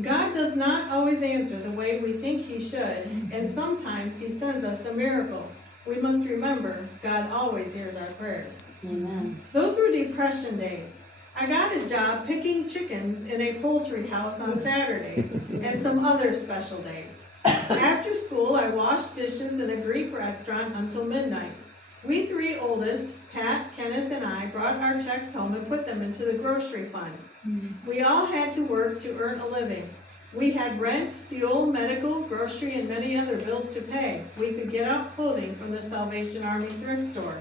God does not always answer the way we think He should, and sometimes He sends us a miracle. We must remember, God always hears our prayers. Amen. Those were depression days. I got a job picking chickens in a poultry house on Saturdays and some other special days. After school, I washed dishes in a Greek restaurant until midnight. We three oldest, Pat, Kenneth, and I, brought our checks home and put them into the grocery fund. We all had to work to earn a living. We had rent, fuel, medical, grocery, and many other bills to pay. We could get out clothing from the Salvation Army thrift store.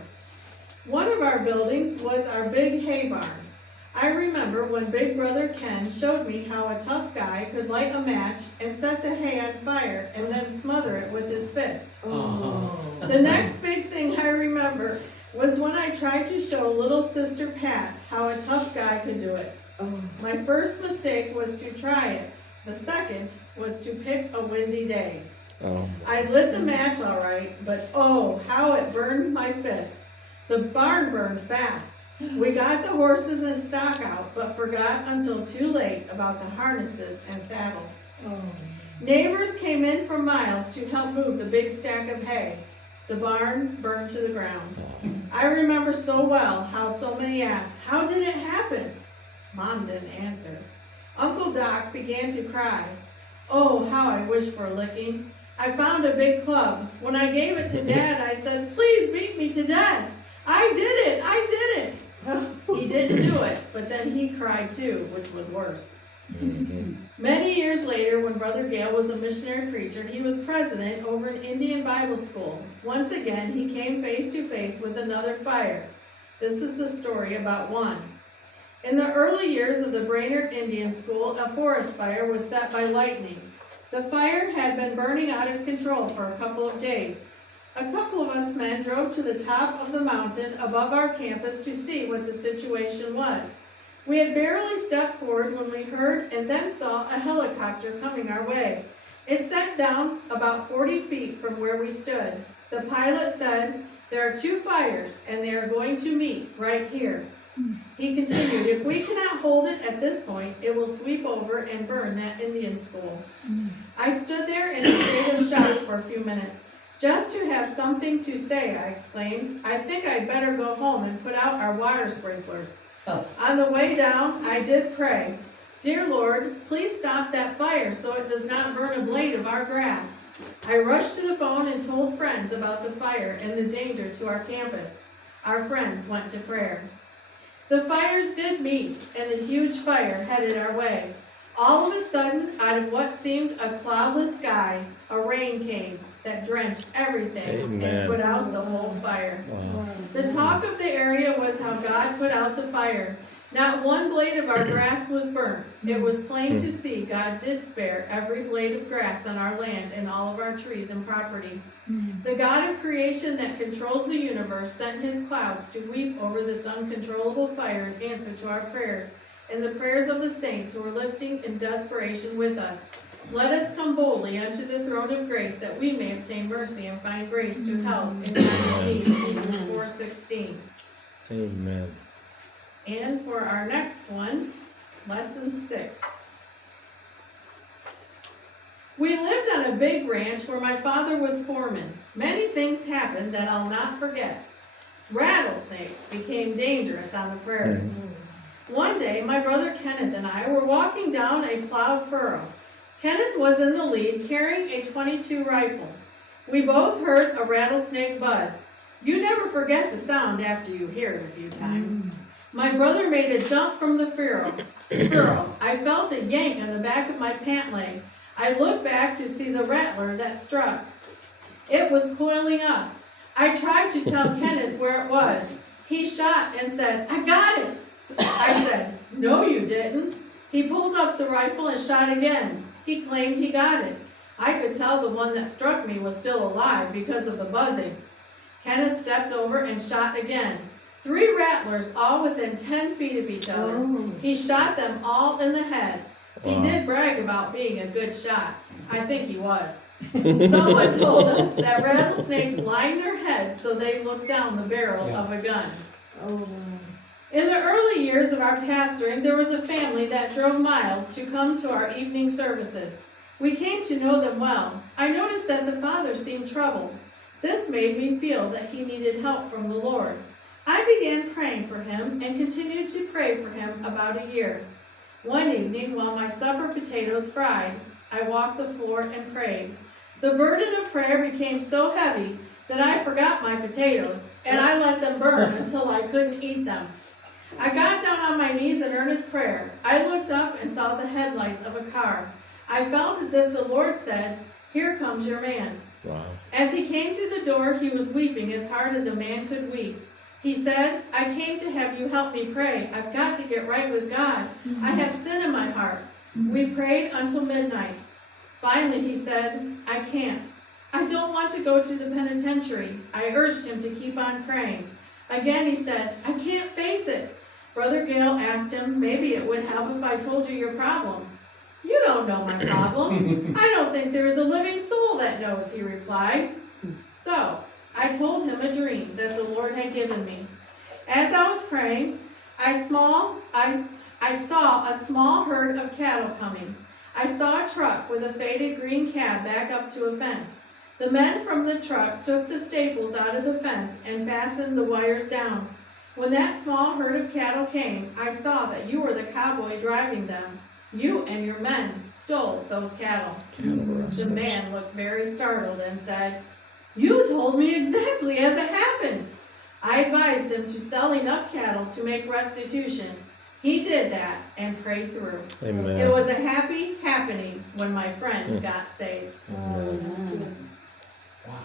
One of our buildings was our big hay barn. I remember when Big Brother Ken showed me how a tough guy could light a match and set the hay on fire and then smother it with his fist. The next big thing I remember was when I tried to show little sister Pat how a tough guy could do it. My first mistake was to try it. The second was to pick a windy day. I lit the match all right, but oh, how it burned my fist. The barn burned fast. We got the horses and stock out, but forgot until too late about the harnesses and saddles. Neighbors came in for miles to help move the big stack of hay. The barn burned to the ground. I remember so well how so many asked, "How did it happen?" Mom didn't answer. Uncle Doc began to cry. Oh, how I wished for a licking. I found a big club. When I gave it to Dad, I said, "Please beat me to death. I did it, I did it." He didn't do it, but then he cried too, which was worse. Many years later, when Brother Gale was a missionary preacher, he was president over an Indian Bible school. Once again, he came face to face with another fire. This is the story about one. In the early years of the Brainerd Indian School, a forest fire was set by lightning. The fire had been burning out of control for a couple of days. A couple of us men drove to the top of the mountain above our campus to see what the situation was. We had barely stepped forward when we heard and then saw a helicopter coming our way. It set down about 40 feet from where we stood. The pilot said, "There are two fires and they are going to meet right here." He continued, "If we cannot hold it at this point, it will sweep over and burn that Indian school." I stood there in a state of shock for a few minutes. "Just to have something to say," I exclaimed. "I think I'd better go home and put out our water sprinklers." On the way down, I did pray, "Dear Lord, please stop that fire so it does not burn a blade of our grass." I rushed to the phone and told friends about the fire and the danger to our campus. Our friends went to prayer. The fires did meet, and the huge fire headed our way. All of a sudden, out of what seemed a cloudless sky, a rain came that drenched everything and put out the whole fire. The talk of the area was how God put out the fire. Not one blade of our grass was burnt. It was plain to see God did spare every blade of grass on our land and all of our trees and property. The God of creation that controls the universe sent his clouds to weep over this uncontrollable fire in answer to our prayers and the prayers of the saints who are lifting in desperation with us. Let us come boldly unto the throne of grace that we may obtain mercy and find grace to help in time of need. Hebrews 4:16. Amen. And for our next one, lesson 6. We lived on a big ranch where my father was foreman. Many things happened that I'll not forget. Rattlesnakes became dangerous on the prairies. One day, my brother Kenneth and I were walking down a plowed furrow. Kenneth was in the lead, carrying a .22 rifle. We both heard a rattlesnake buzz. You never forget the sound after you hear it a few times. My brother made a jump from the furrow. I felt a yank on the back of my pant leg. I looked back to see the rattler that struck. It was coiling up. I tried to tell Kenneth where it was. He shot and said, "I got it." I said, "No, you didn't." He pulled up the rifle and shot again. He claimed he got it. I could tell the one that struck me was still alive because of the buzzing. Kenneth stepped over and shot again. 3 rattlers, all within 10 feet of each other. He shot them all in the head. He did brag about being a good shot. I think he was. Someone told us that rattlesnakes line their heads so they look down the barrel of a gun. In the early years of our pastoring, there was a family that drove miles to come to our evening services. We came to know them well. I noticed that the father seemed troubled. This made me feel that he needed help from the Lord. I began praying for him and continued to pray for him about a year. One evening, while my supper potatoes fried, I walked the floor and prayed. The burden of prayer became so heavy that I forgot my potatoes, and I let them burn until I couldn't eat them. I got down on my knees in earnest prayer. I looked up and saw the headlights of a car. I felt as if the Lord said, "Here comes your man." Wow. As he came through the door, he was weeping as hard as a man could weep. He said, "I came to have you help me pray. I've got to get right with God. I have sin in my heart." We prayed until midnight. Finally, he said, "I can't. I don't want to go to the penitentiary." I urged him to keep on praying. Again, he said, "I can't face it." Brother Gale asked him, "Maybe it would help if I told you your problem." "You don't know my problem. I don't think there is a living soul that knows," he replied. So, I told him a dream that the Lord had given me. As I was praying, I saw a small herd of cattle coming. I saw a truck with a faded green cab back up to a fence. The men from the truck took the staples out of the fence and fastened the wires down. When that small herd of cattle came, I saw that you were the cowboy driving them. You and your men stole those cattle. The man looked very startled and said, "You told me exactly as it happened." I advised him to sell enough cattle to make restitution. He did that and prayed through. Amen. It was a happy happening when my friend got saved. Amen. Wow.